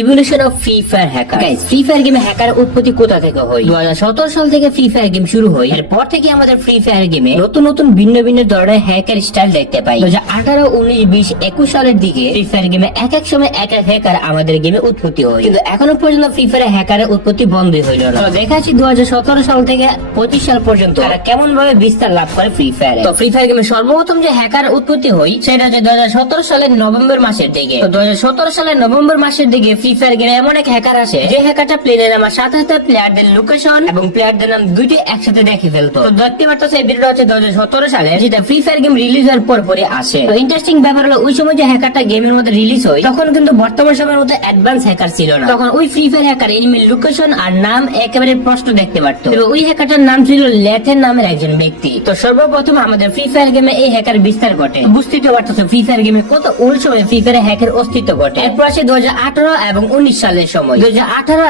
Evolution of free fire hacker free fire গেমে hacker উৎপত্তি কোথা থেকে হয়? দু সাল থেকে ফ্রি ফায়ার গেম শুরু হয়। এরপর থেকে আমাদের ফ্রি ফায়ার গেমে নতুন নতুন ভিন্ন ভিন্ন ধরনের হ্যাকার স্টাইল দেখতে পাই। দু আঠারো উনিশ বিশ একুশ সালের দিকে ফ্রি ফায়ার গেমে এক এক সময় এক এক হ্যাকার আমাদের গেমে উৎপত্তি হয়। কিন্তু এখনও পর্যন্ত ফ্রি ফায়ার হ্যাকারের উৎপত্তি বন্ধই হইল না। তো দেখাচ্ছি দু হাজার সতেরো সাল থেকে পঁচিশ সাল পর্যন্ত তারা কেমন ভাবে বিস্তার লাভ করে ফ্রি ফায়ার তো ফ্রি ফায়ার গেমে সর্বপ্রথম যে হ্যাকার উৎপত্তি হয় সেটা হচ্ছে দু হাজার সতেরো সালের নভেম্বর মাসের দিকে। তো দু হাজার সতেরো সালের নভেম্বর মাসের দিকে ফ্রি ফায়ার গেমে এমন এক হ্যাকার আসে, যে হ্যাকারটা প্লেয়ারের নাম সাথে সাথে প্লেয়ারদের লোকেশন এবং প্লেয়ারদের নাম দুইটি একসাথে দেখে ফেলতো। তো দেখতে পারতো সেই ভিডিওটা হচ্ছে দু সালে, যেটা ফ্রি ফায়ার গেম রিলিজ হওয়ার পর পরে আসে। তো ইন্টারেস্টিং ব্যাপার হলো, ওই সময় যে হ্যাকারটা গেমের মধ্যে রিলিজ হয়, তখন কিন্তু বর্তমান সময়ের মতো অ্যাডভান্স হ্যাকার ছিল না। তখন ওই ফ্রি ফায়ার হ্যাকার এনিমির লোকেশন আর নাম একেবারে স্পষ্ট দেখতে পারতো। তবে ওই হ্যাকারটার নাম ছিল লেথের নামের একজন ব্যক্তি। তো সর্বপ্রথম আমাদের ফ্রি ফায়ার গেমে এই হ্যাকার বিস্তার ঘটে। বুঝতে বুঝতেই তো পারতেছো ফ্রি ফায়ার গেমে কত ওল্ড সময় ফ্রি ফায়ার হ্যাকের অস্তিত্ব ঘটে। এরপর আসে দু এবং উনিশ সালের সময়। দু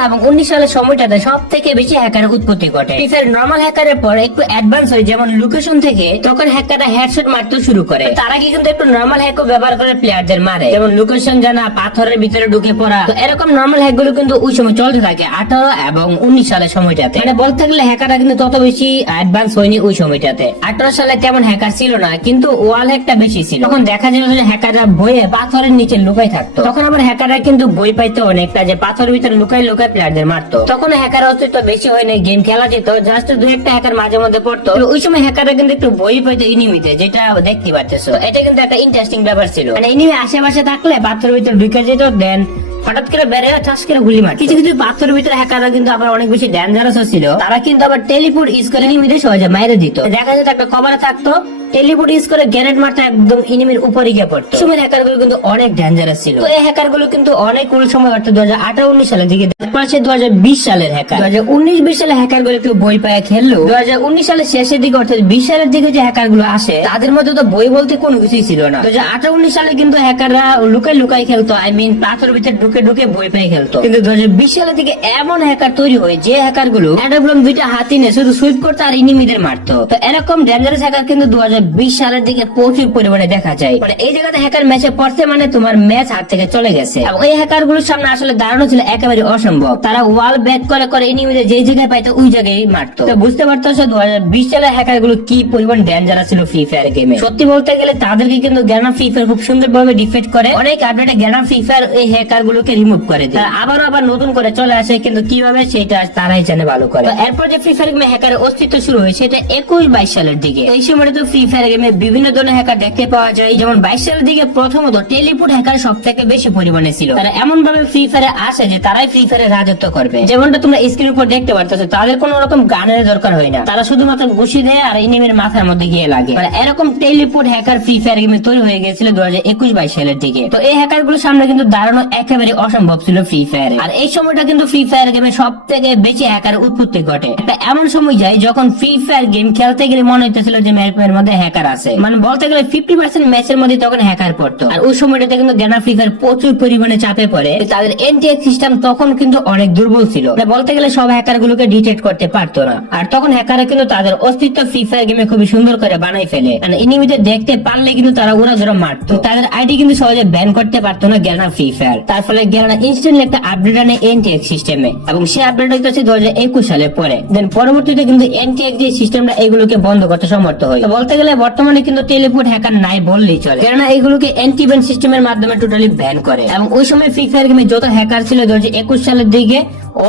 এবং উনিশ সালের সময়টাতে সব থেকে বেশি হ্যাকার উৎপত্তি ঘটে। ফ্রি ফায়ার নর্মাল হ্যাকারের পর একটু অ্যাডভান্স হয় যেমন লোকেশন থেকে তখন হ্যাকাররা হেডশট মারতে শুরু করে। তার আগে কিন্তু একটু নর্মাল হ্যাকও ব্যবহার করে প্লেয়ারদের মারে। যেমন লোকেশন জানা, পাথরের ভিতরে ঢুকে পড়া। এরকম নর্মাল হ্যাকগুলো কিন্তু ওই সময় চলতে থাকে আঠারো এবং উনিশ সালের সময়টাতে। মানে বলতে গেলে হ্যাকাররা কিন্তু তত বেশি অ্যাডভান্স হয়নি ওই সময়টাতে। আঠারো সালে তেমন হ্যাকার ছিল না, কিন্তু ওয়াল হ্যাকটা বেশি ছিল। তখন দেখা যেত যে হ্যাকাররা বইয়ে পাথরের নিচে লুকাই থাকতো। তখন আবার হ্যাকাররা কিন্তু বই পাইতো অনেকটা যে পাথরের ভিতরে লুকাই লুকাই প্লেয়ারদের মারতো। তখন হ্যাকার অস্তিত্ব বেশি হয় না গেম খেলা যেত জাস্ট দু একটা হ্যাকার মাঝে মধ্যে পড়তো। ওই সময় হ্যাকাররা কিন্তু একটু বই পাইতো ইনিমিতে যেটা দেখতে পাচ্ছ এটা কিন্তু একটা ইন্টারেস্টিং ব্যাপার ছিল। মানে ইনিমি আশেপাশে থাকলে পাথরের ভিতরে ঢুকে যেত দেন হঠাৎ করে বেড়ে ঠাস করে গুলি মার কিছু কিছু পাথরের ভিতরে হ্যাকাররা কিন্তু আবার অনেক বেশি ডেঞ্জারাস ছিল। তারা কিন্তু আবার টেলিপোর্ট ইউজ করে নিমিতে সহজে মাইরে দিত। দেখা যেত একটা কভারে থাকতো টেলিপোর্ট ইউজ করে গ্যারেট মারটা একদম ইনিমির উপরে গিয়ে পড়তো। সময় হ্যাকারগুলো কিন্তু অনেক ডেঞ্জারাস ছিল। তো এই হ্যাকারগুলো কিন্তু অনেক উল সময় অর্থাৎ দু হাজার আঠারো উনিশ সালের দিকে তারপর আছে দু হাজার বিশ সালের হ্যাকার। দু হাজার উনিশ বিশ সালে হ্যাকারগুলো একটু বই পায় খেললো। দু হাজার উনিশ সালের শেষের দিকে অর্থাৎ বিশ সালের দিকে যে হ্যাকারগুলো আসে তাদের মধ্যে তো বই বলতে কোনো কিছুই ছিল না। দু হাজার আঠারো উনিশ সালে কিন্তু হ্যাকাররা লুকাই লুকাই খেলতো আই মিন পাথর ভিতরে ঢুকে ঢুকে বই পেয়ে খেলতো। কিন্তু দু হাজার বিশ সালের দিকে এমন হ্যাকার তৈরি হয় যে হ্যাকারগুলো অ্যাডাব্লম দুইটা হাতি নিয়ে শুধু সুইপ করতো আর ইনিমিদের মারতো। তো এরকম ডেঞ্জারাস হ্যাকার কিন্তু দু হাজার বিশ সালের দিকে প্রচুর পরিমাণে দেখা যায়। মানে এই জায়গাতে হ্যাকার ম্যাচে পড়ছে মানে তোমার ম্যাচ হাত থেকে চলে গেছে। এবং এই হ্যাকারগুলোর সামনে আসলে দাঁড়ানো ছিল একেবারে অসম্ভব। তারা ওয়াল ব্যাক করে করে ইনিমিদের যে জায়গায় পাইতো ওই জায়গায় মারতো। তো বুঝতে পারতো দু হাজার বিশ সালের হ্যাকারগুলো কি পরিমাণ ডেঞ্জারাস ছিল ফ্রি গেমে সত্যি বলতে গেলে তাদেরকে কিন্তু জ্ঞানা ফ্রি ফায়ার খুব সুন্দরভাবে ডিফেক্ট করে। অনেক আপডেটে জ্ঞানা ফ্রি ফায়ার এই হ্যাকার গুলোকে রিমুভ করে দেয়। আবারও আবার নতুন করে চলে আসে, কিন্তু কীভাবে সেটা তারাই জানে ভালো করে। এরপর যে ফ্রি ফায়ার গেমে হ্যাকারের অস্তিত্ব শুরু হয়েছে এটা একুশ বাইশ সালের দিকে। এই সময় তো ফ্রি ফায়ার গেমে বিভিন্ন ধরনের হ্যাকার দেখতে পাওয়া যায়। যেমন বাইশ সালের দিকে প্রথমত টেলিপুট হ্যাকার সব থেকে বেশি পরিমাণে ছিল। তারা এমন ভাবে ফ্রি ফায়ারে আসে যে তারাই ফ্রি ফায়ারে রাজত্ব করবে। যেমনটা তোমরা স্ক্রিন উপর দেখতে পারতেছো, তাদের কোনো রকম গানের দরকার হয় না। তারা শুধুমাত্র ঘুষি দেয় আর ইনিমের মাথার মধ্যে গিয়ে লাগে। এরকম টেলিপুট হ্যাকার ফ্রি ফায়ার গেমে তৈরি হয়ে গেছিল দু হাজার একুশ বাইশ সালের দিকে। তো এই হ্যাকারগুলোর সামনে কিন্তু দাঁড়ানো একেবারে অসম্ভব ছিল ফ্রি ফায়ারে আর এই সময়টা কিন্তু ফ্রি ফায়ার গেমে সব থেকে বেশি হ্যাকার উৎপত্তি ঘটে। এমন সময় যায় যখন ফ্রি ফায়ার গেম খেলতে গেলে মনে হইতেছিল যে ম্যাপের মধ্যে হ্যাকার আছে। মানে বলতে গেলে ফিফটি পার্সেন্ট ম্যাচের মধ্যে তখন হ্যাকার পড়তো। আর ওই সময়টাতে কিন্তু গ্যানা ফ্রি প্রচুর পরিমাণে চাপে পড়ে। তাদের এনটিএক্স সিস্টেম তখন কিন্তু অনেক দুর্বল ছিল। মানে বলতে গেলে সব হ্যাকার গুলোকে ডিটেক্ট করতে পারতো না। আর তখন হ্যাকাররা কিন্তু তাদের অস্তিত্ব ফায়ার গেমে খুবই সুন্দর করে বানাই ফেলে। মানে ইনিমিতে দেখতে পারলে কিন্তু তারা ওরা ধরে মারতো তাদের আইডি কিন্তু সহজে ব্যান করতে পারতো না গ্যানা ফ্রি ফায়ার তার ফলে গ্যানা ইনস্ট্যান্টলি একটা আপডেট আনে এনটিএক্স সিস্টেমে এবং সে আপডেট হচ্ছে দু হাজার একুশ সালে পরে দেন পরবর্তীতে কিন্তু এনটিএক্স যে সিস্টেমটা এগুলোকে বন্ধ করতে সমর্থ হয়। বলতে গেলে বর্তমানে কিন্তু টেলিপোর্ট হ্যাকার নাই বললেই চলে। কেননা এগুলোকে অ্যান্টি ব্যান সিস্টেমের মাধ্যমে টোটালি ব্যান করে। এবং ওই সময় ফ্রি ফায়ার গেমে যত হ্যাকার ছিল দু একুশ সালের দিকে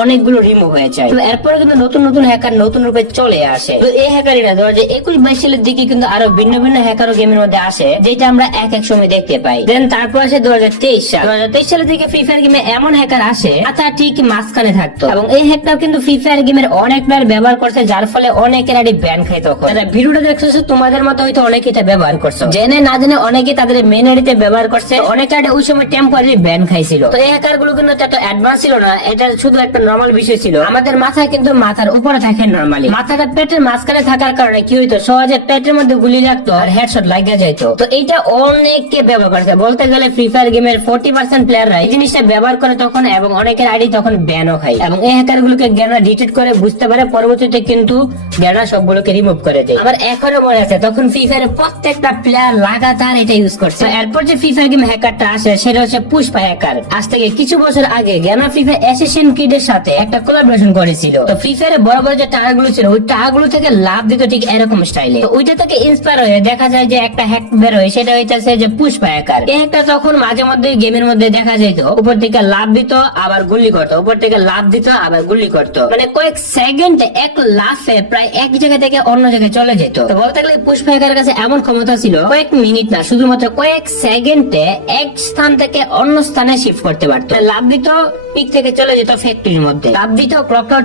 অনেকগুলো রিমুভ হয়ে যায়। তো এরপরে কিন্তু নতুন নতুন হ্যাকার নতুন রূপে চলে আসে। তো এই হ্যাকারই না দু হাজার একুশ বাইশ সালের দিকে কিন্তু আরও ভিন্ন ভিন্ন হ্যাকারও গেমের মধ্যে আসে, যেটা আমরা এক এক সময় দেখতে পাই। দেন তারপর আসে দু হাজার তেইশ সাল। দু হাজার তেইশ সালের দিকে ফ্রি ফায়ার গেমে এমন হ্যাকার আসে তা ঠিক মাঝখানে থাকতো। এবং এই হ্যাকটাও কিন্তু ফ্রি ফায়ার গেমের অনেক প্লেয়ার ব্যবহার করছে, যার ফলে অনেকের আইডি ব্যান খাই তখন। যারা ভিডিওটা দেখছ তোমাদের মতো হয়তো অনেকে এটা ব্যবহার করছ। জেনে না জেনে অনেকে তাদের মেন আইডিতে ব্যবহার করছে। অনেক ওই সময় টেম্পোরারি ব্যান খাইছিল। তো এই হ্যাকারগুলো কিন্তু এত অ্যাডভান্স ছিল না, এটা শুধু একটা একটা নর্মাল বিষয় ছিল। আমাদের মাথা কিন্তু মাথার উপরে থাকে নর্মালি মাথাটা পেটের মাঝখানে থাকার কারণে কি হইতো, সহজে পেটের মধ্যে গুলি লাগতো আর হেডশট লাগিয়ে যেত তো এইটা অনেককে ব্যবহার করেছে বলতে গেলে ফ্রি ফায়ার গেমের ফোর্টি পার্সেন্ট প্লেয়াররা এই জিনিসটা ব্যবহার করে তখন এবং অনেকের আইডি তখন ব্যানও খায়। এবং এই হ্যাকার গুলোকে জ্ঞানরা ডিটেক্ট করে বুঝতে পারে, পরবর্তীতে কিন্তু জ্ঞানরা সবগুলোকে রিমুভ করে দেয়। আমার এখনও মনে আছে, তখন ফ্রি ফায়ারের প্রত্যেকটা প্লেয়ার লাগাতার এটা ইউজ করছে। এরপর যে ফ্রি ফায়ার গেম হ্যাকারটা আসে, সেটা হচ্ছে পুষ্পা হ্যাকার আজ থেকে কিছু বছর আগে জ্ঞানা ফ্রি ফায়ার অ্যাসেশন কিডের সাথে একটা কোলাবোরেশন করেছিল। তো ফ্রি ফায়ারে বড় বড় যে টাওয়ারগুলো ছিল, ওই টাওয়ারগুলো থেকে লাভ দিত ঠিক এরকম স্টাইলে তো ওইটা থেকে ইন্সপায়ার হয়ে দেখা যায় যে একটা হ্যাক বের হয় সেটা হইতেছে যে পুষ্পা হ্যাকার এই হ্যাকটা তখন মাঝে মধ্যে গেমের মধ্যে দেখা যেত উপর থেকে লাভ দিত, আবার গুলি করতো। উপর থেকে লাভ দিত, আবার গুলি করতো। মানে কয়েক সেকেন্ডে এক লাফে প্রায় এক জায়গা থেকে অন্য জায়গায় চলে যেত। তো বলতে গেলে পুষ্পা হ্যাকারের কাছে এমন ক্ষমতা ছিল, কয়েক মিনিট না, শুধুমাত্র কয়েক সেকেন্ডে এক স্থান থেকে অন্য স্থানে শিফট করতে পারতো। লাভ দিত পিক থেকে চলে যেত ফ্যাক্টরির মধ্যে। লাভ দিত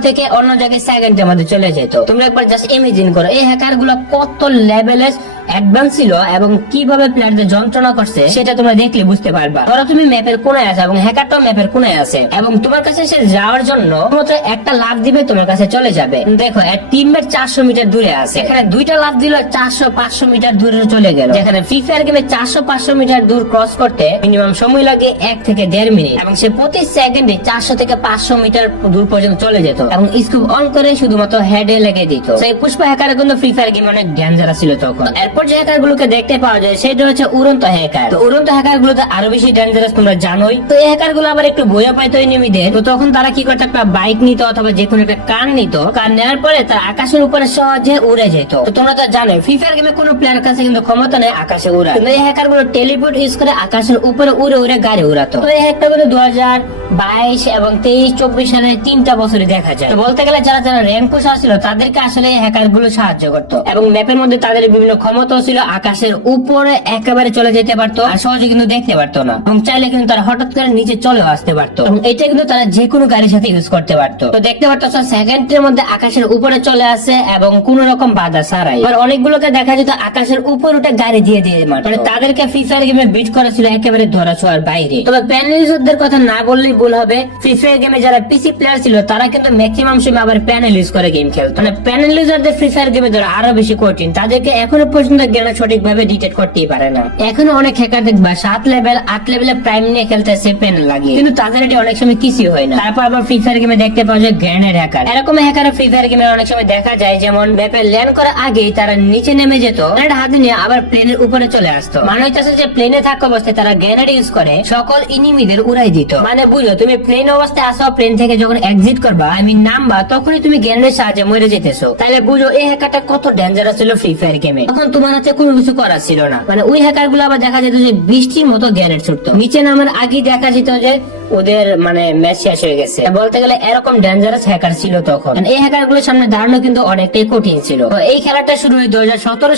থেকে অন্য জায়গায় সেকেন্ডের মধ্যে চলে যেত। তোমরা একবার জাস্ট ইমেজিন করো। এই হ্যাকারগুলো কত লেভেলের অ্যাডভান্স ছিল এবং কীভাবে প্লেয়ারদের যন্ত্রণা করছে, সেটা তোমরা দেখলে বুঝতে পারবা। ধরো তুমি ম্যাপের কোনায় আছে এবং হ্যাকারটাও ম্যাপের কোনায় আছে এবং তোমার কাছে সে যাওয়ার জন্য মাত্র একটা লাভ দিবে, তোমার কাছে চলে যাবে। দেখো এক টিমমেট চারশো মিটার দূরে আছে। এখানে দুইটা লাভ দিল, চারশো পাঁচশো মিটার দূরে চলে গেল। যেখানে ফ্রি ফায়ার গেমে চারশো পাঁচশো মিটার দূর ক্রস করতে মিনিমাম সময় লাগে এক থেকে দেড় মিনিট এবং সে প্রতি সেকেন্ডে চারশো থেকে পাঁচশো মিটার দূর পর্যন্ত চলে যেত। এবং স্কুপ অন করে শুধুমাত্র হেডে লেগে দিত। সেই পুষ্পা হ্যাকার কিন্তু ফ্রি ফায়ার গেমে অনেক যারা ছিল তখন। এরপর যে হ্যাকার গুলোকে দেখতে পাওয়া যায়, সেটা হচ্ছে উড়ন্ত হ্যাকার তো উড়ন্ত হ্যাকারগুলো তো আরও বেশি ডেঞ্জারাস তোমরা জানোই। তো এই হ্যাকারগুলো আবার একটু বইয়া পাইতো এনিমিদের তো তখন তারা কি করতো, একটা বাইক নিত অথবা যে কোনো একটা কার নিত। কার নেওয়ার পরে তার আকাশের উপরে সহজে উড়ে যেত। তো তোমরা তো জানোই ফ্রি ফায়ার গেমে কোনো প্লেয়ার কাছে কিন্তু ক্ষমতা নেই আকাশে উড়া কিন্তু এই হ্যাকারগুলো টেলিপোর্ট ইউজ করে আকাশের উপরে উড়ে উড়ে গাড়ি উড়াতো। তো এই হ্যাকারগুলো দু হাজার বাইশ এবং তেইশ চব্বিশ সালে তিনটা বছরে দেখা যায়। তো বলতে গেলে যারা যারা র্যাঙ্ক পুষার ছিল তাদেরকে আসলে হ্যাকারগুলো সাহায্য করতো। এবং ম্যাপের মধ্যে তাদের বিভিন্ন ক্ষমতা ছিল আকাশের উপরে একেবারে চলে যেতে পারতো আর সহজে কিন্তু দেখতে পারতো না। এবং চাইলে কিন্তু তারা হঠাৎ করে নিচে চলে আসতে পারতো। এবং এটা কিন্তু তারা যে কোনো গাড়ির সাথে ইউজ করতে পারতো। তো দেখতে পারতো সেকেন্ডের মধ্যে আকাশের উপরে চলে আসে এবং কোন রকম বাধা ছাড়াই। আর অনেকগুলোকে দেখা যেত আকাশের উপর উঠে গাড়ি দিয়ে দিয়ে মানে তাদেরকে ফ্রি গেমে বিট করা ছিল একেবারে ধরা ছোঁয়ার বাইরে। তবে প্যানেল ইউজারদের কথা না বললেই ভুল হবে। ফ্রি গেমে যারা পিসি প্লেয়ার ছিল, তারা কিন্তু ম্যাক্সিমাম সময় আবার প্যানেল ইউজ করে গেম খেলতো। মানে প্যানেল ইউজারদের ফ্রি ফায়ার গেমে ধরা আরও বেশি কঠিন। তাদেরকে এখনও পর্যন্ত জ্ঞান সঠিকভাবে ডিটেক্ট করতেই পারে না। এখনও অনেক হ্যাকার দেখবা, সাত লেভেল আট লেভেলে প্রাইম নিয়ে খেলতেছে প্যানেল লাগিয়ে। কিন্তু তাদের এটি অনেক সময় কিছুই হয় না। তারপর আবার ফ্রি ফায়ার গেমে দেখতে পাওয়া যায় গ্র্যান্ডের হ্যাকার এরকম হ্যাকার ফ্রি ফায়ার গেমে অনেক সময় দেখা যায়, যেমন ম্যাপে ল্যান্ড করার আগেই তারা নিচে নেমে যেত গ্রেনেড হাতে নিয়ে আবার প্লেনের উপরে চলে আসতো। মানে হইতেছে যে প্লেনে থাকা অবস্থায় তারা গ্রেনেড ইউজ করে, সকল ইনিমিদের উড়াই দিত। মানে বুঝো, তুমি প্লেন অবস্থায় আসো প্লেন থেকে যখন এক্সিট করবা আই মিন নামবা, তখনই তুমি গ্রেনেডের সাহায্যে মরে যেতেছো। তাহলে বুঝো, এই হ্যাকারটা কত ডেঞ্জারাস ছিল ফ্রি ফায়ার গেমে তখন তোমার কোনো কিছু করা ছিল না। মানে ওই হ্যাকারগুলো আবার দেখা যেত যে বৃষ্টির মতো গ্যারেট ছুটতো নিচে নামার আগে দেখা যেত যে ওদের মানে ম্যাচ শেষ হয়ে গেছে। বলতে গেলে এরকম ডেঞ্জারাস হ্যাকার ছিল তখন। মানে এই হ্যাকারগুলোর সামনে দাঁড়ানো কিন্তু অনেকটাই কঠিন ছিল। এই খেলাটা শুরু হয় দু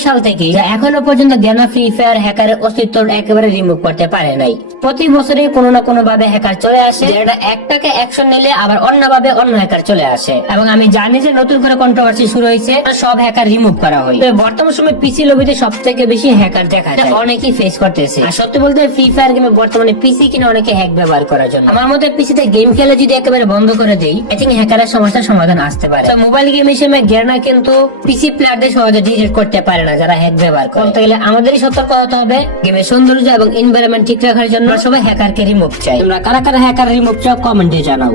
সাল থেকে। এখনও পর্যন্ত গেনা ফ্রি ফায়ার হ্যাকারের অস্তিত্ব একেবারে রিমুভ করতে পারে নাই। প্রতি বছরে কোনো না কোনো ভাবে হ্যাকার চলে আসে, যেটা একটাকে অ্যাকশন নিলে আবার অন্যভাবে অন্য হ্যাকার চলে আসে। এবং আমি জানি যে নতুন করে কন্ট্রোভার্সি শুরু হয়েছে সব হ্যাকার রিমুভ করা হয়। বর্তমান সময় পিসি লবিতে সব থেকে বেশি হ্যাকার দেখা যায়। অনেকেই ফেস করতেছে। আর সত্যি বলতে ফ্রি ফায়ার গেমে বর্তমানে পিসি কিনে অনেকে হ্যাক ব্যবহার করার জন্য আমার মতে পিসিতে গেম খেলে যদি একেবারে বন্ধ করে দেই আই থিঙ্ক হ্যাকারের সমস্যার সমাধান আসতে পারে। তো মোবাইল গেম হিসেবে গেরনা কিন্তু পিসি প্লেয়ারদের সহজে ডিলিট করতে পারে না যারা হ্যাক ব্যবহার করে। বলতে গেলে আমাদেরই সতর্ক হতে হবে গেমের সৌন্দর্য এবং এনভায়রনমেন্ট ঠিক রাখার জন্য। সবাই হ্যাকারকে রিমুভ চাই। তোমরা কারা কারা হ্যাকার রিমুভ চাও কমেন্টে জানাও।